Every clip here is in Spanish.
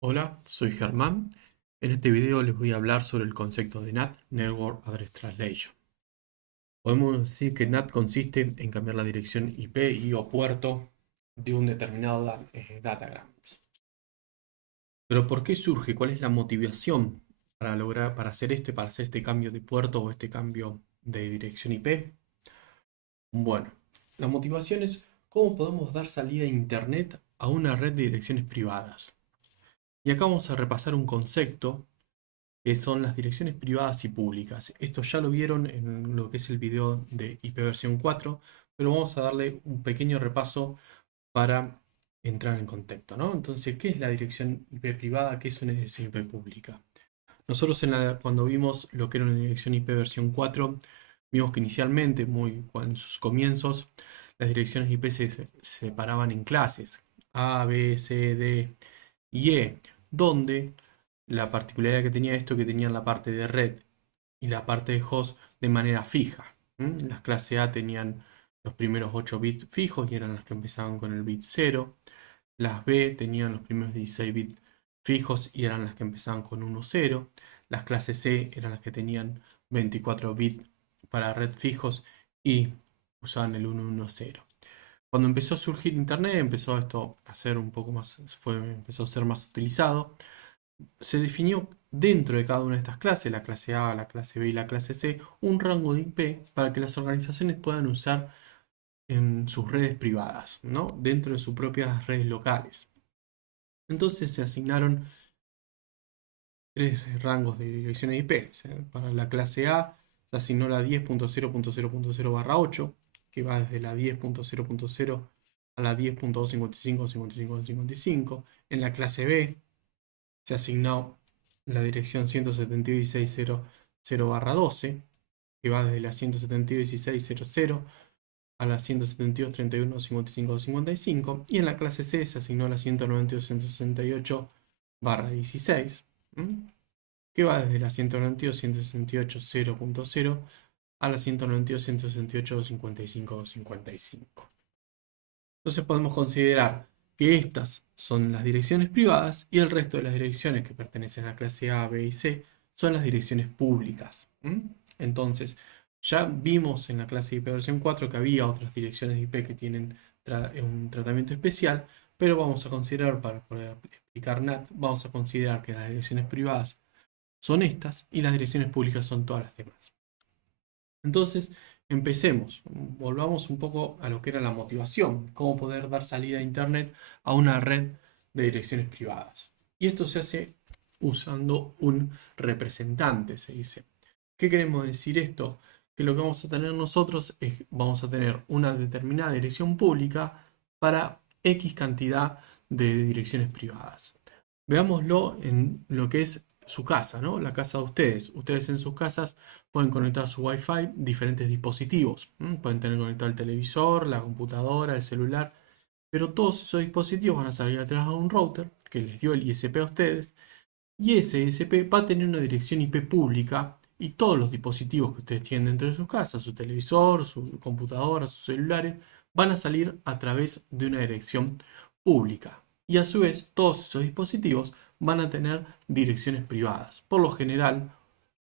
Hola, soy Germán. En este video les voy a hablar sobre el concepto de NAT, Network Address Translation. Podemos decir que NAT consiste en cambiar la dirección IP y o puerto de un determinado datagram. Pero ¿por qué surge? ¿Cuál es la motivación para hacer este cambio de puerto o este cambio de dirección IP? Bueno, la motivación es cómo podemos dar salida a Internet a una red de direcciones privadas. Y acá vamos a repasar un concepto que son las direcciones privadas y públicas. Esto ya lo vieron en lo que es el video de IP versión 4, pero vamos a darle un pequeño repaso para entrar en contexto, ¿no? Entonces, ¿qué es la dirección IP privada? ¿Qué es una dirección IP pública? Nosotros cuando vimos lo que era una dirección IP versión 4, vimos que inicialmente, en sus comienzos, las direcciones IP se separaban en clases A, B, C, D y E, donde la particularidad que tenía esto que tenían la parte de red y la parte de host de manera fija. Las clases A tenían los primeros 8 bits fijos y eran las que empezaban con el bit 0. Las B tenían los primeros 16 bits fijos y eran las que empezaban con 1, 0. Las clases C eran las que tenían 24 bits para red fijos y usaban el 1, 1, 0. Cuando empezó a surgir Internet, empezó esto a ser un poco más, empezó a ser más utilizado. Se definió dentro de cada una de estas clases, la clase A, la clase B y la clase C, un rango de IP para que las organizaciones puedan usar en sus redes privadas, ¿no? Dentro de sus propias redes locales. Entonces se asignaron tres rangos de direcciones IP. O sea, para la clase A se asignó la 10.0.0.0/8, que va desde la 10.0.0 a la 10.255.55.55. En la clase B se asignó la dirección 172.16.0.0/12, que va desde la 172.16.0.0 a la 172.31.55.55, y en la clase C se asignó la 192.168/16, que va desde la 192.168.0.0 a la 192.168.55.55. Entonces podemos considerar que estas son las direcciones privadas y el resto de las direcciones que pertenecen a la clase A, B y C son las direcciones públicas. Entonces, ya vimos en la clase IP versión 4 que había otras direcciones de IP que tienen un tratamiento especial, pero vamos a considerar, para poder explicar NAT, vamos a considerar que las direcciones privadas son estas y las direcciones públicas son todas las demás. Entonces, empecemos, volvamos un poco a lo que era la motivación, cómo poder dar salida a Internet a una red de direcciones privadas. Y esto se hace usando un representante, se dice. ¿Qué queremos decir esto? Que lo que vamos a tener nosotros es, vamos a tener una determinada dirección pública para X cantidad de direcciones privadas. Veámoslo en lo que es su casa, ¿no? La casa de ustedes. Ustedes en sus casas pueden conectar su Wi-Fi diferentes dispositivos. Pueden tener conectado el televisor, la computadora, el celular, pero todos esos dispositivos van a salir a través de un router que les dio el ISP a ustedes, y ese ISP va a tener una dirección IP pública y todos los dispositivos que ustedes tienen dentro de sus casas, su televisor, su computadora, sus celulares, van a salir a través de una dirección pública. Y a su vez, todos esos dispositivos van a tener direcciones privadas. Por lo general,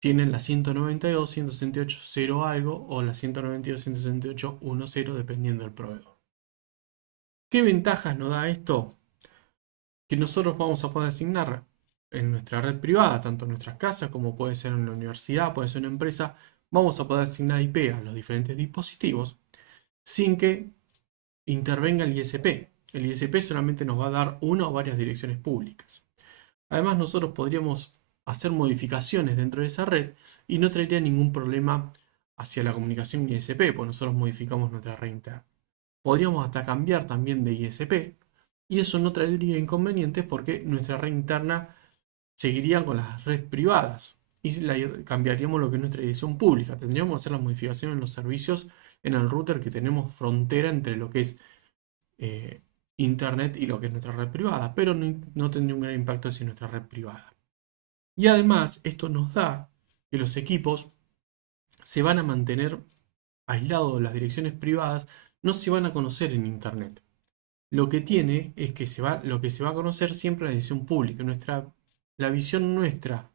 tienen la 192.168.0 algo o la 192.168.1.0 dependiendo del proveedor. ¿Qué ventajas nos da esto? Que nosotros vamos a poder asignar en nuestra red privada, tanto en nuestras casas como puede ser en la universidad, puede ser en una empresa, vamos a poder asignar IP a los diferentes dispositivos sin que intervenga el ISP. El ISP solamente nos va a dar una o varias direcciones públicas. Además, nosotros podríamos hacer modificaciones dentro de esa red y no traería ningún problema hacia la comunicación ISP, pues nosotros modificamos nuestra red interna. Podríamos hasta cambiar también de ISP y eso no traería inconvenientes porque nuestra red interna seguiría con las redes privadas y cambiaríamos lo que es nuestra dirección pública. Tendríamos que hacer las modificaciones en los servicios en el router que tenemos frontera entre lo que es eh, Internet y lo que es nuestra red privada, pero no tendría un gran impacto hacia nuestra red privada. Y además, esto nos da que los equipos se van a mantener aislados de las direcciones privadas, no se van a conocer en Internet. lo que tiene es que lo que se va a conocer siempre es la dirección pública. La visión nuestra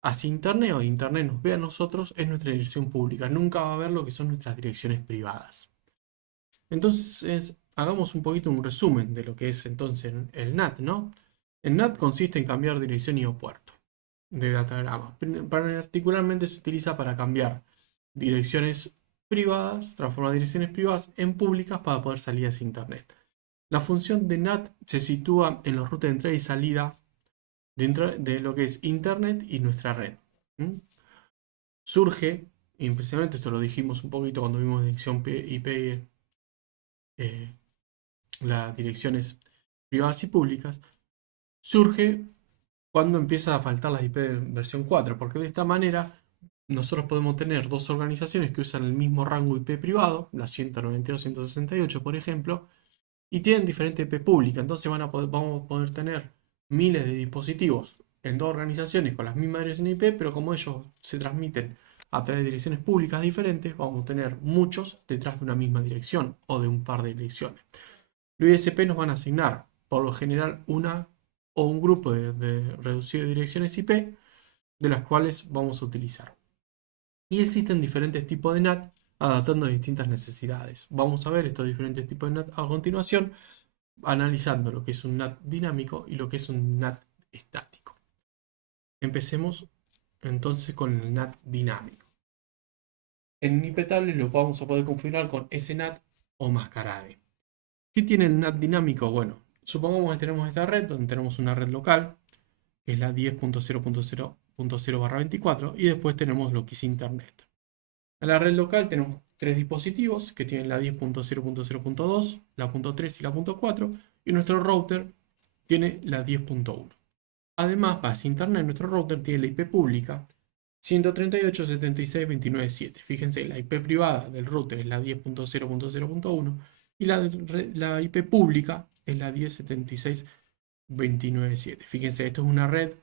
hacia Internet o de Internet nos ve a nosotros es nuestra dirección pública. Nunca va a ver lo que son nuestras direcciones privadas. Entonces, hagamos un poquito un resumen de lo que es entonces el NAT, ¿no? El NAT consiste en cambiar dirección y o puerto de datagrama. Particularmente se utiliza para cambiar direcciones privadas, transformar direcciones privadas en públicas para poder salir hacia Internet. La función de NAT se sitúa en los rutas de entrada y salida dentro de lo que es Internet y nuestra red. ¿Mm? Surge, y precisamente esto lo dijimos un poquito cuando vimos dirección IP, eh, las direcciones privadas y públicas, surge cuando empieza a faltar la IP versión 4, porque de esta manera nosotros podemos tener dos organizaciones que usan el mismo rango IP privado, la 192.168 por ejemplo, y tienen diferente IP pública. Entonces vamos a poder tener miles de dispositivos en dos organizaciones con las mismas direcciones IP, pero como ellos se transmiten a través de direcciones públicas diferentes, vamos a tener muchos detrás de una misma dirección o de un par de direcciones. Los ISP nos van a asignar, por lo general, una o un grupo de reducido de direcciones IP, de las cuales vamos a utilizar. Y existen diferentes tipos de NAT adaptando a distintas necesidades. Vamos a ver estos diferentes tipos de NAT a continuación, analizando lo que es un NAT dinámico y lo que es un NAT estático. Empecemos entonces con el NAT dinámico. En IPTable lo vamos a poder configurar con SNAT o Masquerade. ¿Qué tiene el NAT dinámico? Bueno, supongamos que tenemos esta red donde tenemos una red local, que es la 10.0.0.0/24, y después tenemos lo que es Internet. En la red local tenemos tres dispositivos que tienen la 10.0.0.2, la .3 y la .4, y nuestro router tiene la 10.1. Además, para Internet, nuestro router tiene la IP pública 138.76.29.7. Fíjense, la IP privada del router es la 10.0.0.1 y la IP pública es la 10.76.29.7. Fíjense, esto es una red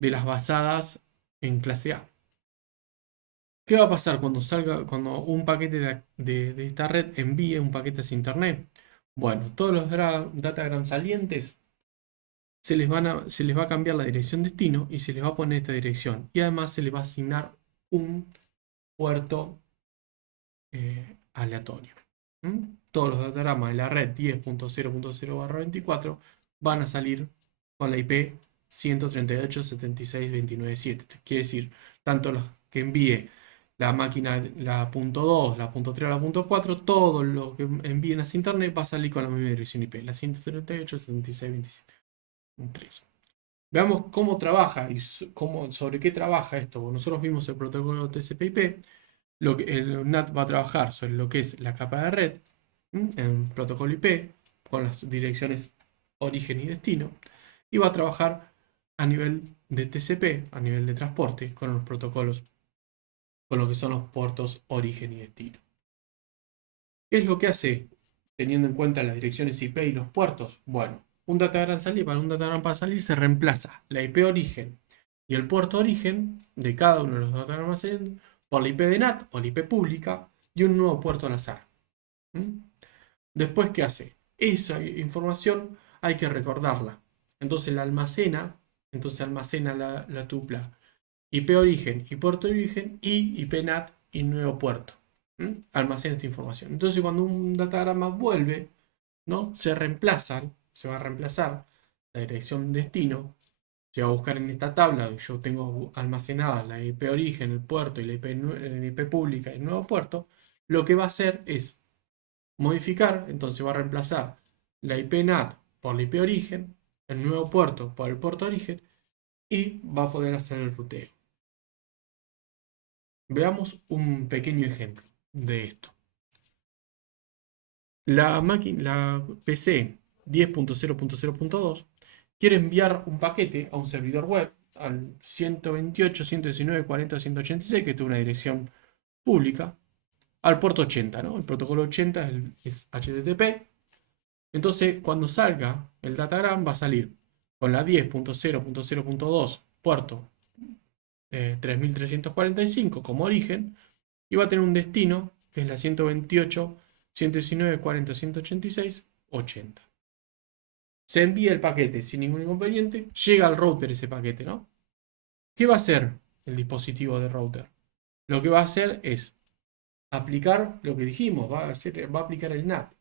de las basadas en clase A. ¿Qué va a pasar cuando un paquete de esta red envíe un paquete hacia Internet? Bueno, todos los datagrams salientes se les va a cambiar la dirección destino y se les va a poner esta dirección. Y además se les va a asignar un puerto aleatorio. Todos los datagramas de la red 10.0.0/24 van a salir con la IP 138.76.29.7. Quiere decir, tanto los que envíe la máquina, la .2, la .3 o la .4, todo lo que envíen hacia Internet va a salir con la misma dirección IP, la 138.76.27.3. Veamos cómo trabaja y sobre qué trabaja esto. Nosotros vimos el protocolo TCP/IP. El NAT va a trabajar sobre lo que es la capa de red, en protocolo IP, con las direcciones origen y destino, y va a trabajar a nivel de TCP, a nivel de transporte, con los protocolos, con lo que son los puertos origen y destino. ¿Qué es lo que hace teniendo en cuenta las direcciones IP y los puertos? Bueno, para un datagram para salir se reemplaza la IP origen y el puerto origen de cada uno de los datagramas saliendo por la IP de NAT o la IP pública y un nuevo puerto al azar. Después, ¿qué hace? Esa información hay que recordarla. Entonces almacena la tupla IP origen y puerto origen y IP NAT y nuevo puerto. Almacena esta información. Entonces cuando un datagrama vuelve, ¿no? Se va a reemplazar la dirección destino. Se va a buscar en esta tabla donde yo tengo almacenada la IP origen, el puerto y la IP pública y el nuevo puerto. Lo que va a hacer es modificar, entonces va a reemplazar la IP NAT por la IP origen, el nuevo puerto por el puerto origen y va a poder hacer el ruteo. Veamos un pequeño ejemplo de esto. La PC 10.0.0.2 quiere enviar un paquete a un servidor web al 128.119.40.186, que es una dirección pública, al puerto 80, ¿no? El protocolo 80 es HTTP. Entonces, cuando salga el datagram, va a salir con la 10.0.0.2 puerto 3345 como origen y va a tener un destino que es la 128.119.40.186.80. Se envía el paquete sin ningún inconveniente, llega al router ese paquete, ¿no? ¿Qué va a hacer el dispositivo de router? Lo que va a hacer es aplicar lo que dijimos, va a aplicar el NAT.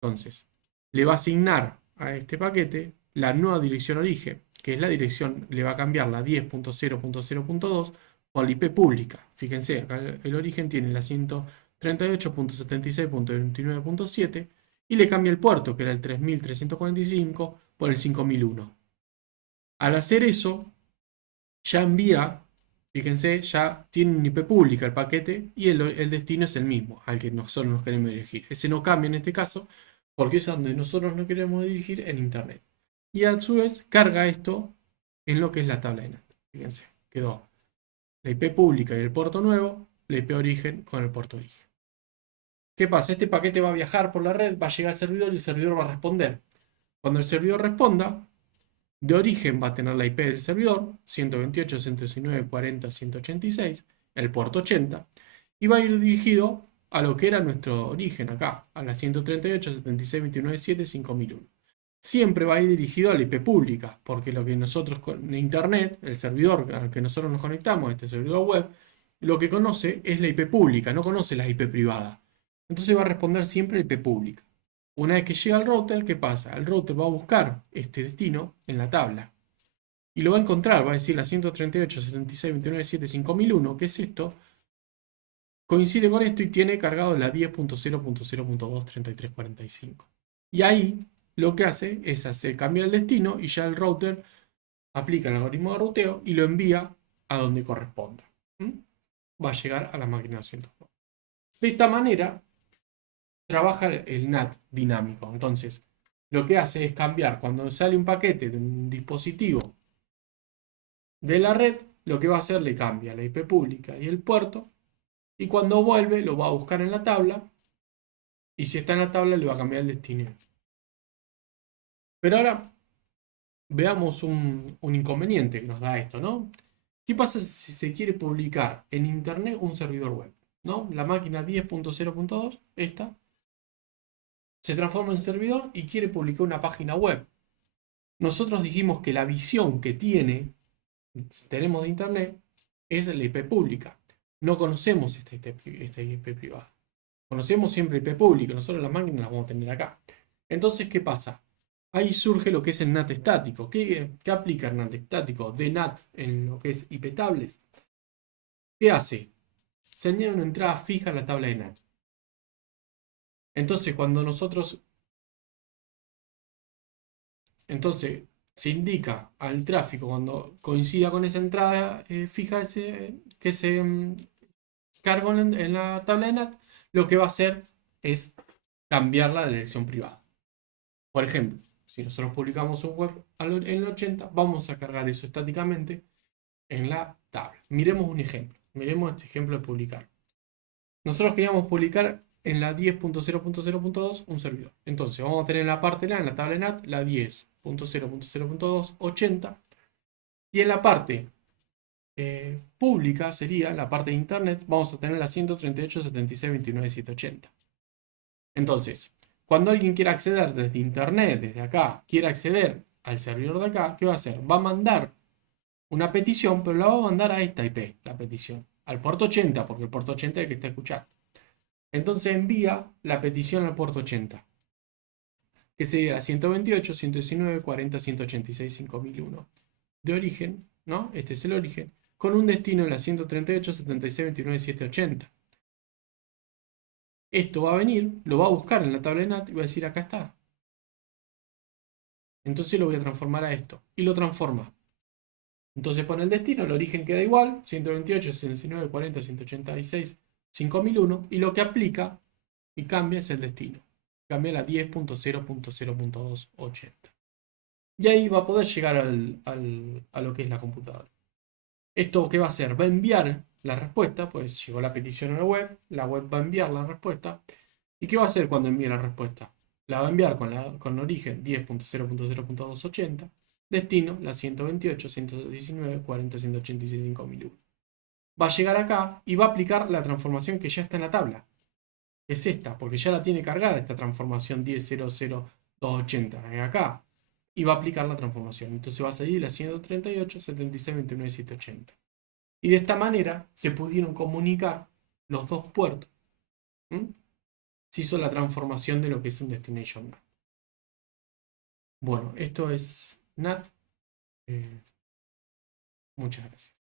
Entonces, le va a asignar a este paquete la nueva dirección origen, que es la dirección, le va a cambiar la 10.0.0.2 por la IP pública. Fíjense, acá el origen tiene la 138.76.29.7 y le cambia el puerto, que era el 3345, por el 5001. Al hacer eso, ya envía, fíjense, ya tiene una IP pública el paquete y el destino es el mismo al que nosotros nos queremos dirigir. Ese no cambia en este caso porque es a donde nosotros nos queremos dirigir en Internet. Y a su vez carga esto en lo que es la tabla de NAT. Fíjense, quedó la IP pública y el puerto nuevo, la IP origen con el puerto origen. ¿Qué pasa? Este paquete va a viajar por la red, va a llegar al servidor y el servidor va a responder. Cuando el servidor responda, de origen va a tener la IP del servidor, 128.119.40.186, el puerto 80, y va a ir dirigido a lo que era nuestro origen acá, a la 138.76.29.7.5001. Siempre va a ir dirigido a la IP pública, porque lo que nosotros con Internet, el servidor al que nosotros nos conectamos, este servidor web, lo que conoce es la IP pública, no conoce la IP privada. Entonces va a responder siempre la IP pública. Una vez que llega al router, ¿qué pasa? El router va a buscar este destino en la tabla y lo va a encontrar, va a decir la 138.76.29.7.5001, ¿qué es esto? Coincide con esto y tiene cargado la 10.0.0.23345. Y ahí lo que hace es hacer cambiar el destino y ya el router aplica el algoritmo de ruteo y lo envía a donde corresponda. Va a llegar a la máquina 202. De esta manera trabaja el NAT dinámico. Entonces, lo que hace es cambiar cuando sale un paquete de un dispositivo de la red, lo que va a hacer le cambia la IP pública y el puerto, y cuando vuelve lo va a buscar en la tabla, y si está en la tabla le va a cambiar el destino. Pero ahora veamos un inconveniente que nos da esto, ¿no? ¿Qué pasa si se quiere publicar en internet un servidor web? ¿No? La máquina 10.0.2, esta, se transforma en servidor y quiere publicar una página web. Nosotros dijimos que la visión que tenemos de internet es la IP pública. No conocemos esta IP privada. Conocemos siempre IP pública. Nosotros las máquinas las vamos a tener acá. Entonces, ¿qué pasa? Ahí surge lo que es el NAT estático. ¿Qué aplica el NAT estático de NAT en lo que es IP tables? ¿Qué hace? Se añade una entrada fija a la tabla de NAT. Entonces, cuando nosotros... Entonces, se indica al tráfico cuando coincida con esa entrada fija que se cargo en la tabla de NAT, lo que va a hacer es cambiar la dirección privada. Por ejemplo, si nosotros publicamos un web en el 80, vamos a cargar eso estáticamente en la tabla. Miremos un ejemplo. Miremos este ejemplo de publicar. Nosotros queríamos publicar en la 10.0.0.2 un servidor. Entonces vamos a tener en la parte en la tabla de NAT, la 10.0.0.2, 80. Y en la parte pública sería la parte de internet, vamos a tener la 138.76.29.780. Entonces, cuando alguien quiera acceder desde internet, desde acá, quiera acceder al servidor de acá, ¿qué va a hacer? Va a mandar una petición, pero la va a mandar a esta IP, la petición, al puerto 80, porque el puerto 80 es el que está escuchando. Entonces envía la petición al puerto 80, que sería la 128, 119, 40, 186, 5001. De origen, ¿no? Este es el origen, con un destino en la 138, 76, 29, 780. Esto va a venir, lo va a buscar en la tabla de NAT y va a decir acá está. Entonces lo voy a transformar a esto. Y lo transforma. Entonces pone el destino, el origen queda igual, 128, 69, 40, 186, 5001. Y lo que aplica y cambia es el destino. Cambia la 10.0.0.280. Y ahí va a poder llegar a lo que es la computadora. ¿Esto qué va a hacer? Va a enviar la respuesta, pues llegó la petición a la web va a enviar la respuesta. ¿Y qué va a hacer cuando envíe la respuesta? La va a enviar con origen 10.0.0.280, destino la 128, 119, 40, 186, 5001. Va a llegar acá y va a aplicar la transformación que ya está en la tabla. Es esta, porque ya la tiene cargada esta transformación 10.0.0.280. Acá. y va a aplicar la transformación. Entonces va a salir la 138, 76, 29, 780. Y de esta manera se pudieron comunicar los dos puertos. ¿Mm? Se hizo la transformación de lo que es un Destination NAT. Bueno, esto es NAT. Muchas gracias.